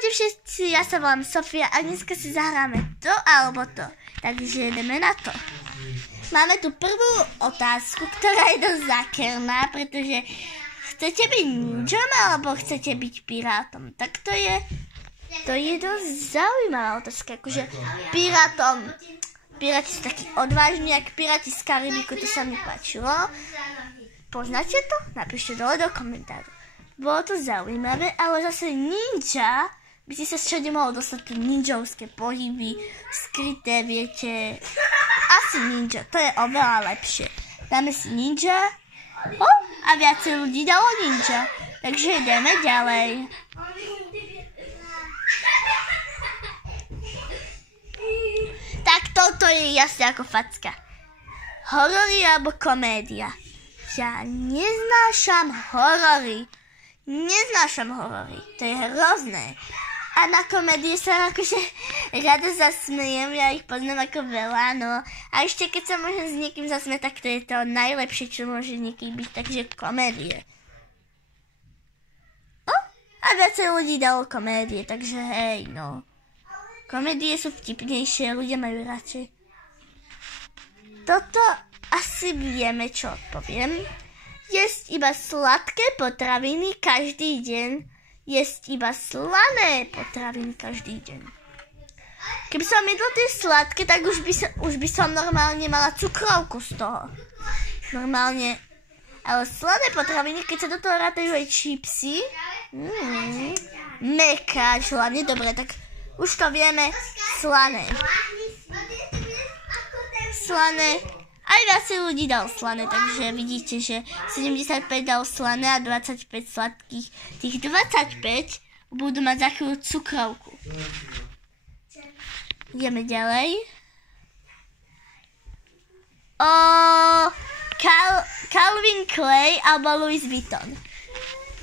Čaute všetci, ja sa volám Sofia a dneska si zahráme to alebo to. Takže ideme na to. Máme tu prvú otázku, ktorá je dosť zákerná, pretože chcete byť ninjom alebo chcete byť pirátom. Tak to je dosť zaujímavá otázka. Akože piráti sú takí odvážni, jak piráti z Karibiku, to sa mi páčilo. Poznáte to? Napíšte dole do komentáru. Bolo to zaujímavé, ale zase ninja, by si sa všade mohol dostať ninjovské pohyby, skryté, viete. Asi ninja, to je oveľa lepšie. Dáme si ninja. A viacej ľudí dalo ninja. Takže ideme ďalej. Tak toto je jasne ako facka. Horory alebo komédia? Ja neznášam horory. To je hrozné. A na komédie sa akože rada zasmejem, ja ich poznám ako veľa, no. A ešte keď sa môžem s niekým zasmieť, tak to je to najlepšie, čo môže niekým byť, takže komédie. A viacej ľudí dalo komédie, takže hej, no. Komédie sú vtipnejšie, ľudia majú radšej. Toto asi vieme, čo odpoviem. Jesť iba sladké potraviny každý deň. Jesť iba slané potraviny každý deň. Keby som jedla tie sladké, tak už by som normálne mala cukrovku z toho. Normálne. Ale slané potraviny, keď sa do toho rátajú aj čipsy. Mekáč, hlavne dobre, tak už to vieme. Slané. Aj viacej ľudí dal slané, takže vidíte, že 75 dal slané a 25 sladkých. Tých 25 budú mať za chvíľu cukrovku. Ideme ďalej. Calvin Klein alebo Louis Vuitton.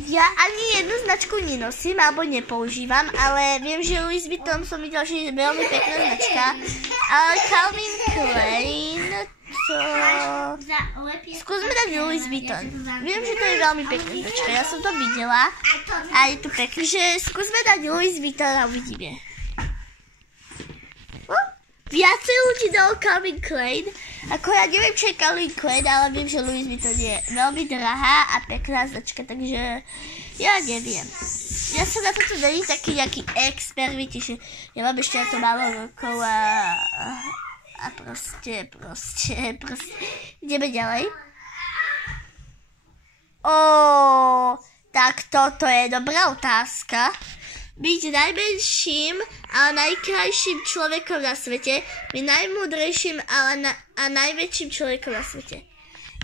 Ja ani jednu značku nenosím alebo nepoužívam, ale viem, že Louis Vuitton som videl, že je veľmi pekná značka. Ale Calvin Klein, skúsme dať Louis Vuitton. Viem, že to je veľmi pekná značka, ja som to videla a je tu pekné, že skúsme dať Louis Vuitton a uvidíme. Viacej ľudí dal Calvin Klein. Ako ja neviem, čo je Calvin Klein, ale viem, že Louis Vuitton je veľmi drahá a pekná značka, takže ja neviem. Ja som na toto není taký nejaký expert, viete, že ja mám ešte na to málo rokov a proste. Ideme ďalej. Tak toto je dobrá otázka. Byť najmenším a najkrajším človekom na svete, byť najmúdrejším a najväčším človekom na svete.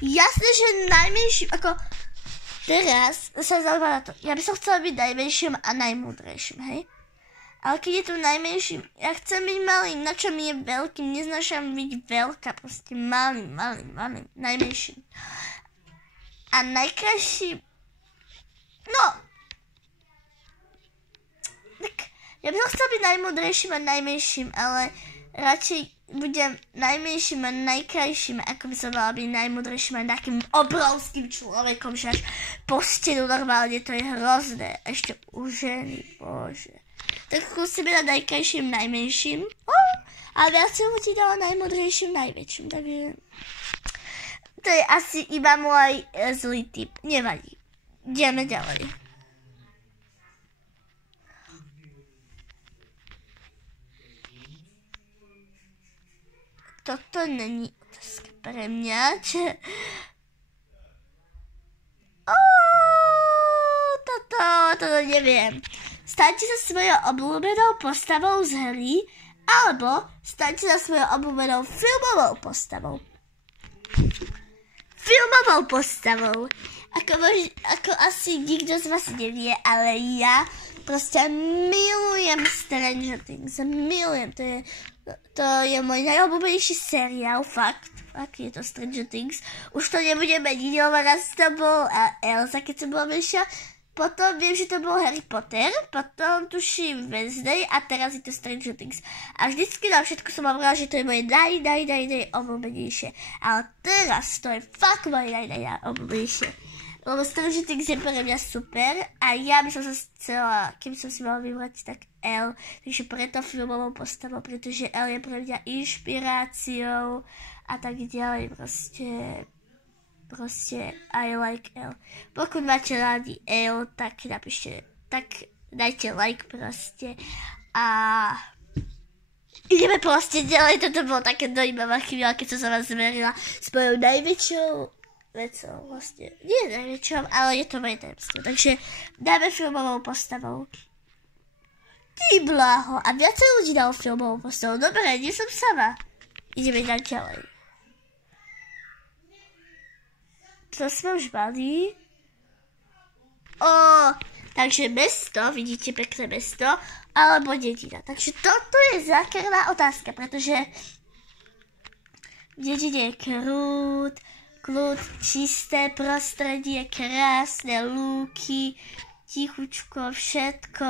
Jasné, že najmenším, ako teraz sa zaujíma na to. Ja by som chcela byť najmenším a najmúdrejším, hej? Ale keď je tu najmenším, ja chcem byť malým, na čo mi je veľkým, neznášam byť veľká, proste malým, najmenším. A najkrajším, tak ja by som chcel byť najmúdrejším a najmenším, ale radšej budem najmenším a najkrajším, ako by som mala byť najmúdrejším a takým obrovským človekom, že až po stenu normálne, to je hrozné. Ešte u ženy, bože. Tak skúsime na najkrajším, najmenším. A viacej ľudí dala najmúdrejším, najväčším, takže to je asi iba môj zlý tip. Nevadí. Ideme ďalej. Toto není otázka pre mňa, toto neviem. Staňte sa svojou obľúbenou postavou z hry, alebo staňte sa svojou obľúbenou filmovou postavou. Ako asi nikto z vás nevie, ale ja proste milujem Stranger Things. To je môj najobľúbenejší seriál, fakt je to Stranger Things. Už to nebude meniť, raz to bol Elsa, keď som bola menšia. Potom viem, že to bol Harry Potter, potom tuším Wednesday a teraz je to Stranger Things. A vždycky na všetko som hovorila, že to je moje najobľúbenejšie. Ale teraz to je fakt moje najobľúbenejšie. lebo Stranger Things je pre mňa super a ja by som sa chcela, keby som si mala vybrať, tak Elle, takže preto filmovou postavou, pretože Elle je pre mňa inšpiráciou a tak ďalej, proste I like Elle. Pokud máte rádi Elle, tak napíšte, tak dajte like proste a ideme proste ďalej, toto bolo také dojímavá chvíľa, keď som sa vás zmerila s mojou najväčšou vecou, vlastne, nie najväčšou, ale je to moje tajemstvo, takže dáme filmovou postavou. Ty bláho, a viacej ľudí dalo filmovou postavou, dobre, nie som sama. Ideme dať ďalej. To sme už mali. Takže mesto, vidíte pekné mesto, alebo dedina. Takže toto je zákerná otázka, pretože v dedine je kľud, čisté prostredie, krásne lúky, tichučko, všetko.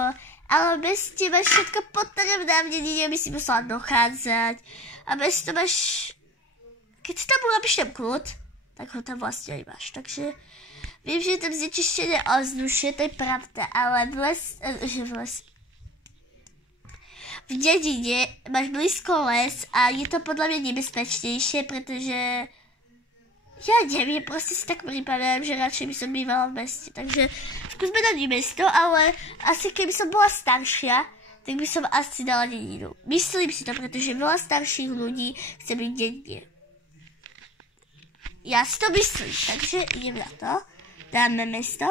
Ale v meste máš všetko potrebné a v dedine by si musela dochádzať. A mesto máš... Keď si tam urobíš ten kľud, tak ho tam vlastne aj máš. Takže viem, že je tam znečištené ovzdušie, to je pravda, ale v dedine máš blízko les a je to podľa mňa nebezpečnejšie, pretože ja neviem, proste si tak pripadám, že radšej by som bývala v meste, takže skúsme dať mesto, ale asi keby som bola staršia, tak by som asi dala dedinu. Myslím si to, pretože veľa starších ľudí chce byť dedine. Ja si to myslím, takže idem na to. Dáme mesto.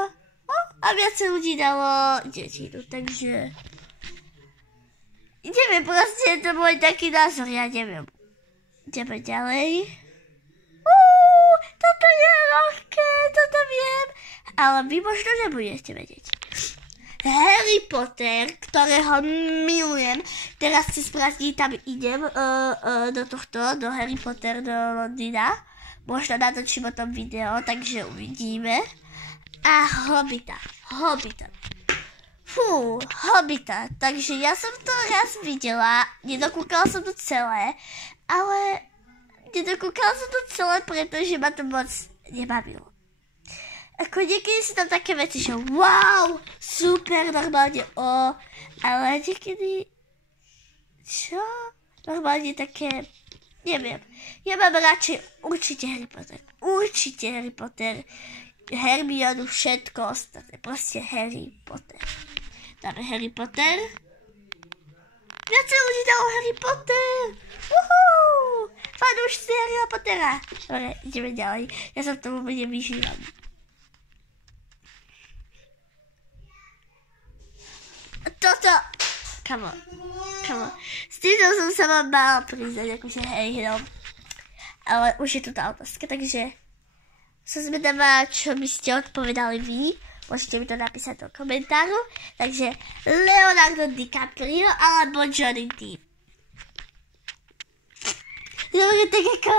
A viacej ľudí dalo dedinu, takže... Neviem, proste je to môj taký názor, ja neviem. Ideme ďalej. Toto je ľahké, toto viem. Ale vy možno nebudete vedieť. Harry Potter, ktorého milujem. Teraz cez prázdniny tam idem do Harry Potter, do Londýna. Možno natočím o tom video, takže uvidíme. A Hobbita. Hobbita. Takže ja som to raz videla, nedokúkala som to celé, ale nedokúkala som to celé, pretože ma to moc nebavilo. Ako niekedy sú tam také veci, že wow, super, normálne ale niekedy, čo? Normálne také, neviem. Ja mám radšej určite Harry Potter, Hermionu, všetko ostatné, proste Harry Potter. Dáme Harry Potter. Viacej ľudí dalo Harry Potter. Fanúšci Harryho Pottera. Dobre, ideme ďalej. Ja sa v tom úplne vyžívam. Toto. Come on. S týmto som sa vám mala priznať, akože hej, no. Ale už je tu tá otázka, takže som zvedavá, čo by ste odpovedali vy. Môžete mi to napísať do komentáru. Takže Leonardo DiCaprio alebo Johnny Depp. Dobre, tak ako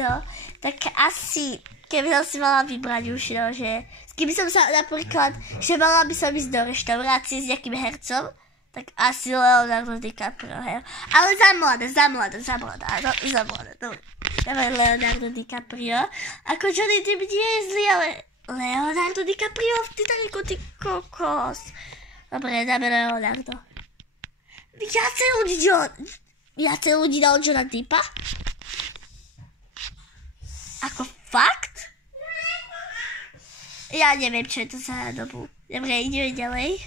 no. Tak asi, keby som si mala vybrať už, no, že keby som sa napríklad, že mala by som ísť do reštaurácie s nejakým hercom, tak asi Leonardo DiCaprio, hej. Ale za mladá, dobre. Dávaj Leonardo DiCaprio. Ako Johnny Depp nie je zlý, ale Leonardo DiCaprio v Titaniku, ty kokos. Dobre, dáme Leonardo. Viacej ľudí dalo Johna Deppa? Ako fakt? Ja neviem, čo je to za dobu. Dobre, ideme ďalej.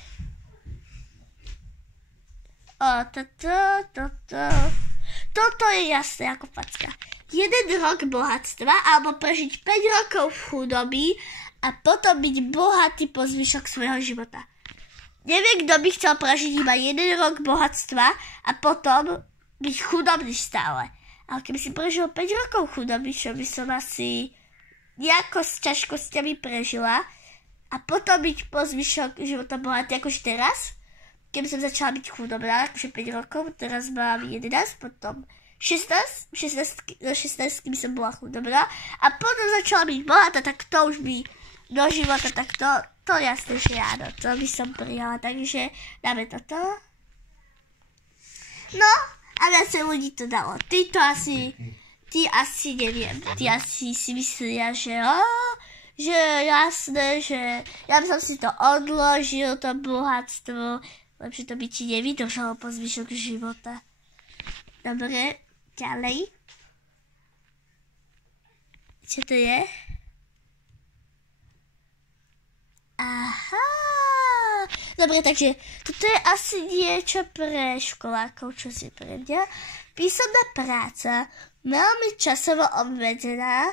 Toto je jasné ako facka. 1 rok bohatstva alebo prežiť 5 rokov v chudoby a potom byť bohatý po zvyšok svojho života. Neviem, kto by chcel prežiť iba 1 rok bohatstva a potom byť chudobný stále. Ale keby si prežil 5 rokov chudoby, čo by som asi nejako s ťažkosťami prežila a potom byť po zvyšok života bohatý akože teraz, keby som začala byť chudobná, akože 5 rokov, teraz mám 11, potom 16 by som bola chudobná a potom začala byť bohatá, tak to už by do života, tak to jasne, že áno, to by som prijala, takže dáme toto. No, a viacej ľudí to dalo. Ty asi neviem, ty asi si myslia, že že jasné, že ja by som si to odložil, to bohatstvo, lepšie to by ti nevydržalo po zvyšok života. Dobre, ďalej. Čo to je? Aha. Dobre, takže toto je asi niečo pre školákov, čo si pre mňa. Písomná práca, veľmi časovo obmedzená.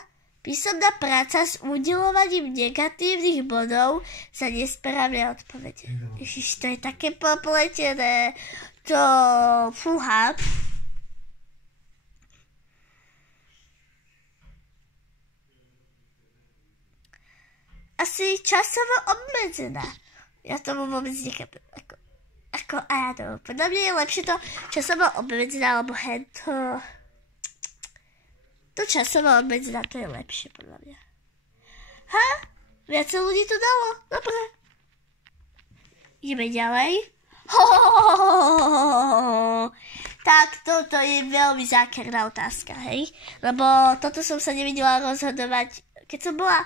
Písomná práca s udeľovaním negatívnych bodov za nesprávne odpovede. Ježiš, to je také popletené. To fúha. Asi časovo obmedzená. Ja tomu vôbec nechápem. Ako áno. Podľa mňa je lepšie to časovo obmedzená, alebo hento... To časovo obmedzená, to je lepšie, podľa mňa. Ha? Viac ľudí to dalo? Dobre. Ideme ďalej. Tak toto je veľmi zákerná otázka, hej? Lebo toto som sa nevedela rozhodovať, keď som bola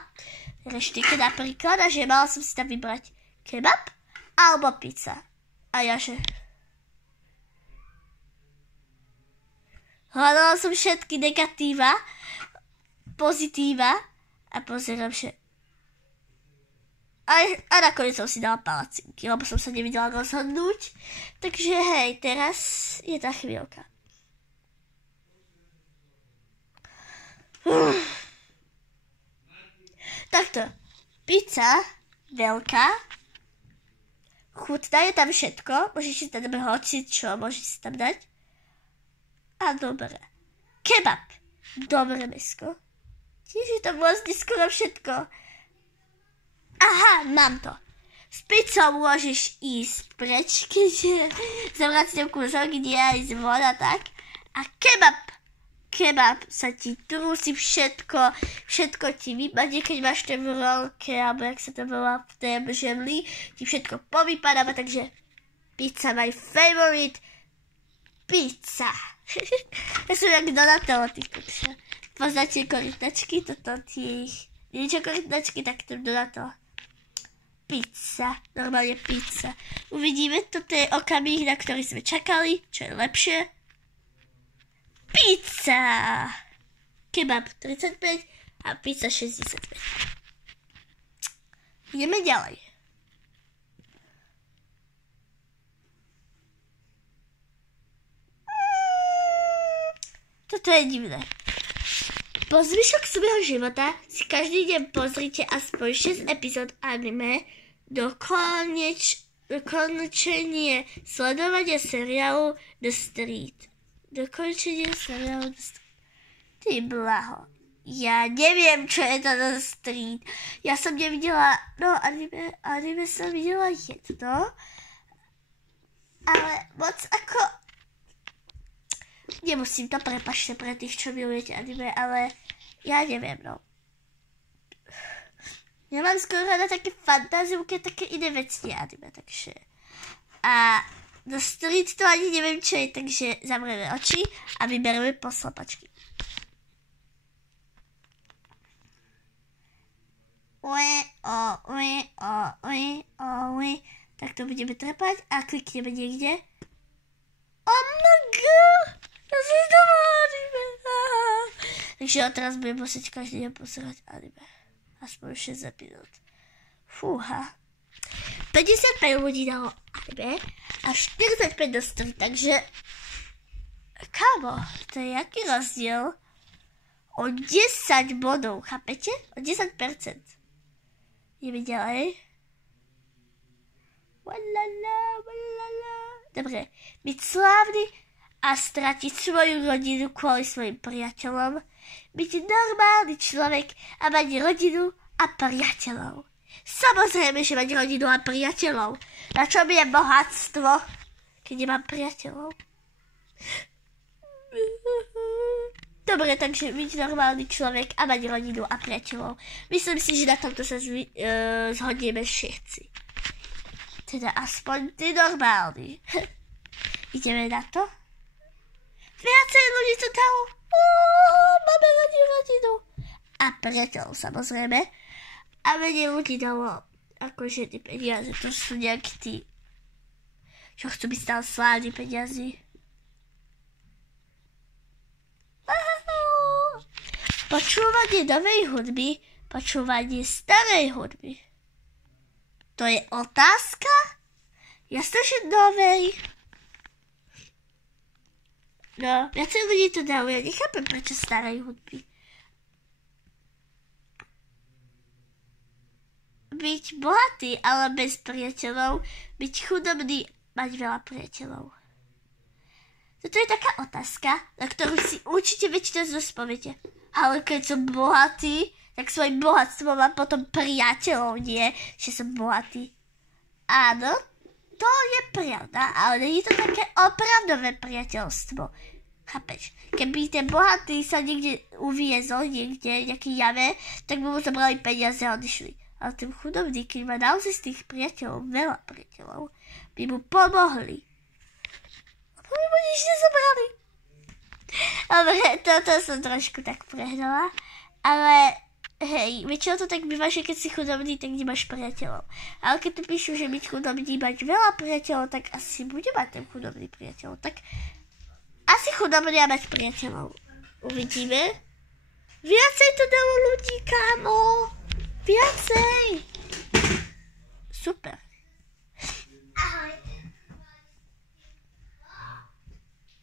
reštike napríklad, a že mala som si tam vybrať kebab alebo pizza. A ja že... Hľadala som všetky negatíva, pozitíva a pozerám, že... A nakoniec som si dala palacinky, lebo som sa nevedela rozhodnúť. Takže hej, teraz je tá chvíľka. Takto. Pizza, veľká. Chutná, je tam všetko. Môžeš si tam dať hocičo, môžeš si tam dať. A dobre. Kebab. Dobre, mesko. Tiež je tam vlastne skoro všetko. Aha, mám to. S pizzou môžeš ísť preč, keďže zobrať si tam kúsok, kde aj voda, tak. A kebab sa ti trúsi všetko ti vypadne, keď máš to v rolke, alebo jak sa to volá v tej žemli, ti všetko povypadáva, takže pizza, my favorite pizza. Ja som jak Donatello, ty kokša. Poznáte korytnačky? Toto tie niečo korytnačky, tak to Donatello. Pizza, normálne pizza. Uvidíme, toto je okamih, na ktorý sme čakali, čo je lepšie. Pizza! Kebab 35 a pizza 65. Ideme ďalej. Toto je divné. Po zvyšok svojho života si každý deň pozrite aspoň 6 epizód anime dokončenie sledovania seriálu The Street. Dokončenie seriálu The Street. Ty blaho. Ja neviem, čo je to The Street. Ja som nevidela, no anime som videla jedno, ale moc ako... Nemusím to, prepáčte pre tých, čo milujete anime, ale ja neviem, no. Ja mám skoro rada také fantáziu, keď také iné veci anime, takže... A The Street to ani neviem, čo je, takže zamrieme oči a vybereme poslepačky. Tak to budeme trepať a klikneme niekde. Oh my god! Ja som to anime. Takže teraz budem musieť každý deň pozerať anime. Aspoň 6 epizód. Fúha. 55 ľudí dalo anime a 45 dostali, takže... Kámo, to je jaký rozdiel? O 10 bodov, chápete? O 10%. Ideme ďalej. Dobre, byť slávny a stratiť svoju rodinu kvôli svojim priateľom, byť normálny človek a mať rodinu a priateľov. Samozrejme, že mať rodinu a priateľov. Na čo mi je bohatstvo, keď nemám priateľov? Dobre, takže byť normálny človek a mať rodinu a priateľov. Myslím si, že na tomto sa zhodneme všetci. Teda aspoň ty normálny. Ideme na to? Viacej ľudí to dalo. Máme rodinu. A priateľov, samozrejme. A menej ľudí dalo akože tie peniaze. To sú nejakí tí, čo chcú byť stále slávni peniazy. Počúvanie novej hudby, počúvanie starej hudby. To je otázka? Jasne, že novej. No, viacej ľudí to dávajú. Ja nechápem, prečo starej hudby. Byť bohatý, ale bez priateľov. Byť chudobný, mať veľa priateľov. Toto je taká otázka, na ktorú si určite väčšina z nás poviete. Ale keď som bohatý, tak svoje bohatstvo mám potom priateľov, nie? Že som bohatý. Áno, to je pravda, ale nie je to také opravdové priateľstvo. Chápeš? Keby ten bohatý sa niekde uviezol, niekde, nejaký jame, tak by mu zobrali peniaze a odišli. Ale ten chudobný, keď má naozaj z tých priateľov, veľa priateľov, by mu pomohli. A by mu nič nezobrali. Dobre, toto som trošku tak prehnala, ale hej, väčšinou to tak býva, že keď si chudobný, tak nemáš priateľov. Ale keď tu píšu, že byť chudobný, mať veľa priateľov, tak asi bude mať ten chudobný priateľov. Tak asi chudobný a mať priateľov. Uvidíme. Viacej to dalo ľudí, kámo. Viacej. Super. Ahoj.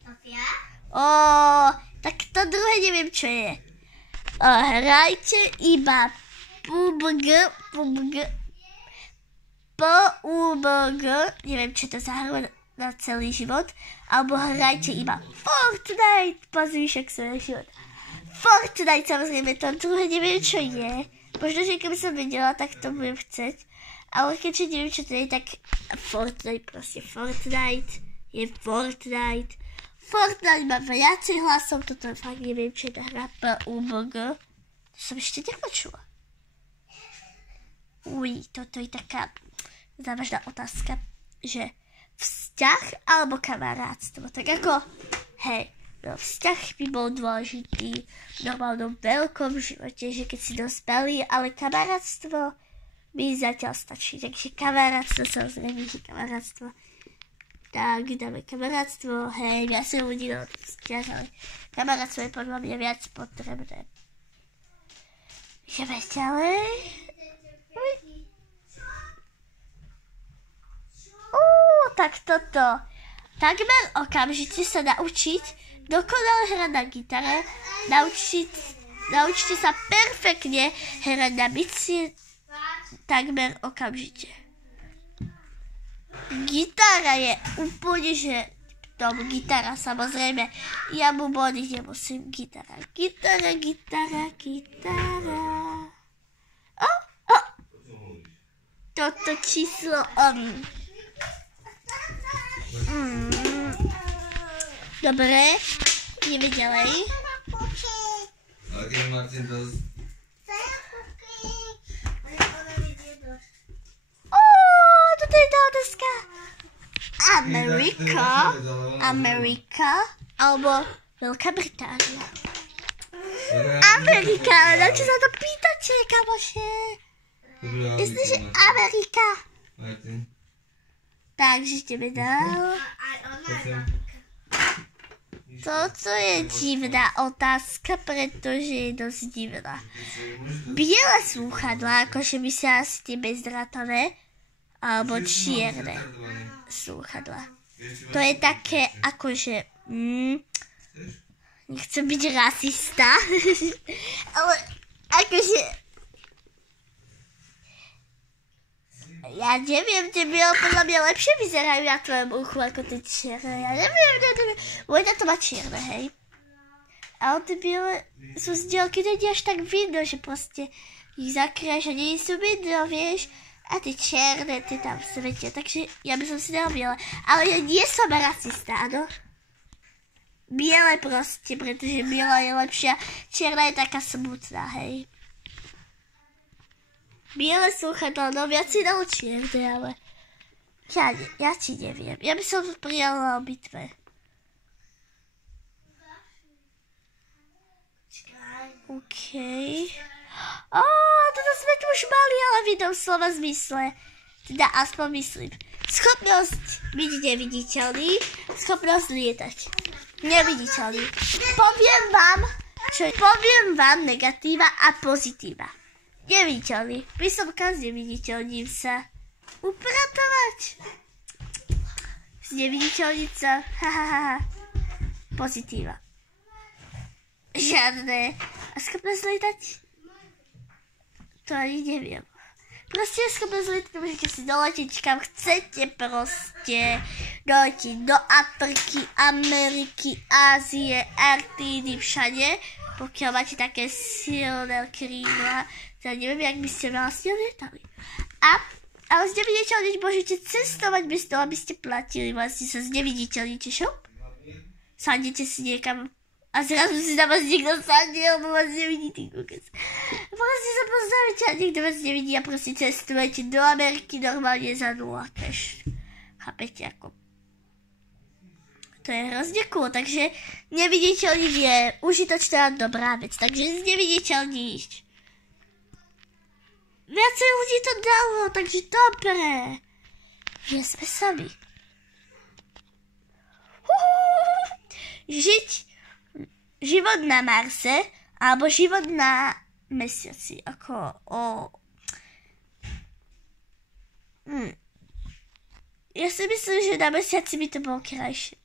Sofia? Tak to druhé neviem, čo je. Hrajte iba PUBG, neviem, čo to za hru na celý život, alebo hrajte iba Fortnite, po zvyšok svojho života. Fortnite, samozrejme, to druhé neviem, čo je. Možno, že keby som vedela, tak to budem chceť. Ale keďže neviem, čo to je, tak Fortnite, proste Fortnite je Fortnite. Fortnite má viacej hlasov, toto fakt neviem, čo je tá hra PUBG. To som ešte nepočula. Toto je taká závažná otázka, že vzťah alebo kamarátstvo. Tak ako, hej, no vzťah by bol dôležitý v normálnom veľkom živote, že keď si dospelý, ale kamarátstvo mi zatiaľ stačí. Takže kamarátstvo, samozrejme, že kamarátstvo. Tak, dáme kamarátstvo, hej, ja som ľudí na vzťah, ale kamarátstvo je podľa mňa viac potrebné. Ideme ďalej. Tak toto. Takmer okamžite sa naučiť dokonale hrať na gitare, naučite sa perfektne hrať na bicie takmer okamžite. Gitara je úplne, že gitara, samozrejme. Ja mu body nemusím. Gitara. Toto číslo Dobre, ideme ďalej. Ok, Martin, to... Toto je tá otázka. Amerika alebo Veľká Británia. Amerika, na čo sa to pýtate, kamoše? Myslím, že Amerika. Martin. Takže ideme dál. Toto je divná otázka, pretože je dosť divná. Biele slúchadlá, akože by sa asi tie bezdrátové, alebo čierne slúchadlá. To je také, akože... nechcem byť rasista, ale akože... Ja neviem, tie biele podľa mňa lepšie vyzerajú na tvojom uchu ako tie čierne. Ja neviem. Vojna to má čierne, hej. Ale tie biele sú z diaľky, to nie až tak vidno, že proste ich zakrieš a nie sú vidno, vieš. A tie čierne, tie tam svetia. Takže ja by som si dala biele. Ale ja nie som rasista, áno. Biele proste, pretože biela je lepšia. Čierna je taká smutná, hej. Biele slúchadlá, no viac si dalo čierne, ale ja ti neviem. Ja by som prijala obidve. OK. Toto sme tu už mali, ale v jednom slova zmysle. Teda aspoň myslím. Schopnosť byť neviditeľný, schopnosť lietať. Neviditeľný. Poviem vám negatíva a pozitíva. Neviditeľný. Písomka zneviditeľním sa. Upratovať. Zneviditeľniť sa. Pozitíva. Žiadne. A schopnosť lietať? To ani neviem. Proste schopnosť lietať, môžete si doletiť kam chcete proste. Doletiť do Afriky, Ameriky, Ázie, Arktídy, všade. Pokiaľ máte také silné krídla, to neviem, jak by ste vlastne lietali. Ale zneviditeľniť môžete cestovať bez toho, aby ste platili. Vlastne sa zneviditeľníte, šo? Sadnete si niekam a zrazu si na vás niekto sadne, lebo vás nevidí tým kúkec. Vlastne sa postavíte a niekto vás nevidí a proste cestujete do Ameriky normálne za 0 cash. Chápete ako? To je hrozne cool, takže neviditeľniť je užitočná dobrá vec, takže zneviditeľniť. Viacej ľudí to dalo, takže dobre. Že sme sami. Život na Marse alebo život na Mesiaci. Ja si myslím, že na Mesiaci by to bolo krajšie.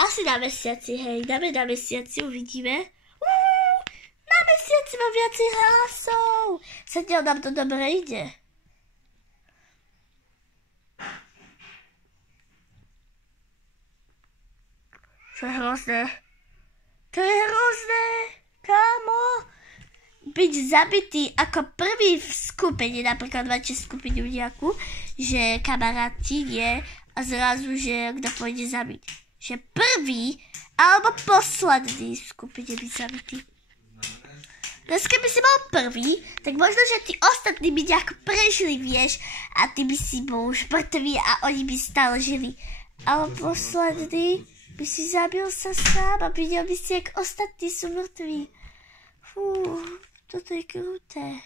Asi na Mesiaci, hej. Dáme na Mesiaci, uvidíme. Na Mesiaci mám viacej hlasov. Zatiaľ nám to dobre ide. To je hrozné. Kámo. Byť zabitý ako prvý v skupine, napríklad máte skupinu nejakú, že kamaráti nie a zrazu, že kto pôjde zabiť. Že prvý alebo posledný v skupine byť zabitý. Dnes keby si bol prvý, tak možno, že tí ostatní by nejako prežili, vieš, a ty by si bol už mŕtvý a oni by stále žili. Ale posledný by si zabil sa sám a videl by si, jak ostatní sú mŕtví. Toto je kruté.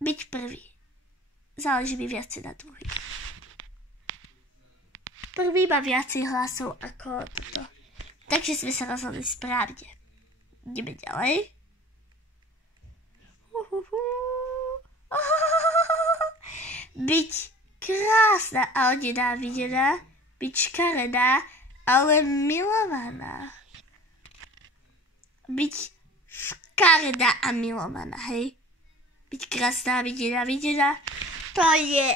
Byť prvý. Záleží mi viacej na druhých. Prvý má viacej hlasov ako toto. Takže sme sa rozhodli správne. Ideme ďalej. Byť krásna, ale nenávidená. Byť škaredá, ale milovaná. Byť škaredá a milovaná, hej? Byť krásna a byť nenávidená. To je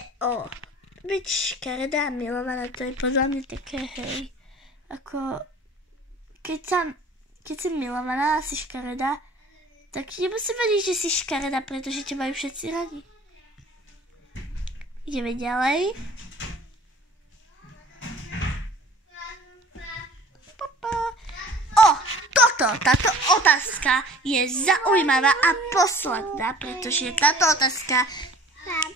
byť škaredá a milovaná, to je podľa mňa také, hej. Ako, keď si milovaná a si škaredá, tak nemusím vedieť, že si škaredá, pretože ťa majú všetci radi. Ideme ďalej. Táto otázka je zaujímavá a posledná, pretože táto otázka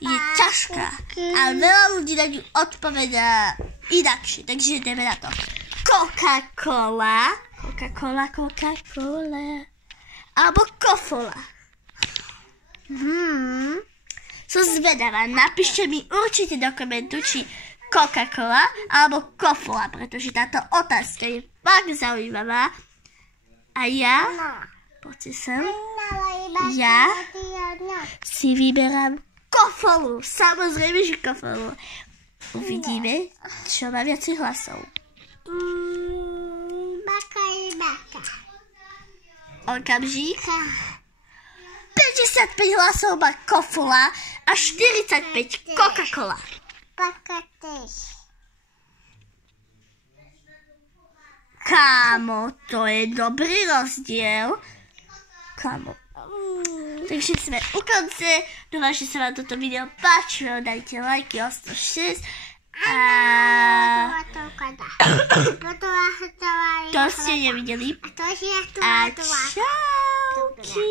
je ťažká a veľa ľudí na ňu odpovedá inakšie, takže ideme na to. Coca-Cola alebo kofola. Som zvedavá, napíšte mi určite do komentu, či Coca-Cola alebo kofola, pretože táto otázka je fakt zaujímavá. A ja, poďte sem, ja si vyberám kofolu. Samozrejme, že kofolu. Uvidíme, čo má viacej hlasov. Okamžík. 55 hlasov má kofola a 45 Coca-Cola. Kámo, to je dobrý rozdiel. Kámo. Takže sme u konce. Dúfam, že sa vám toto video páčilo. Dajte lajky o 106. To ste nevideli. A čauky.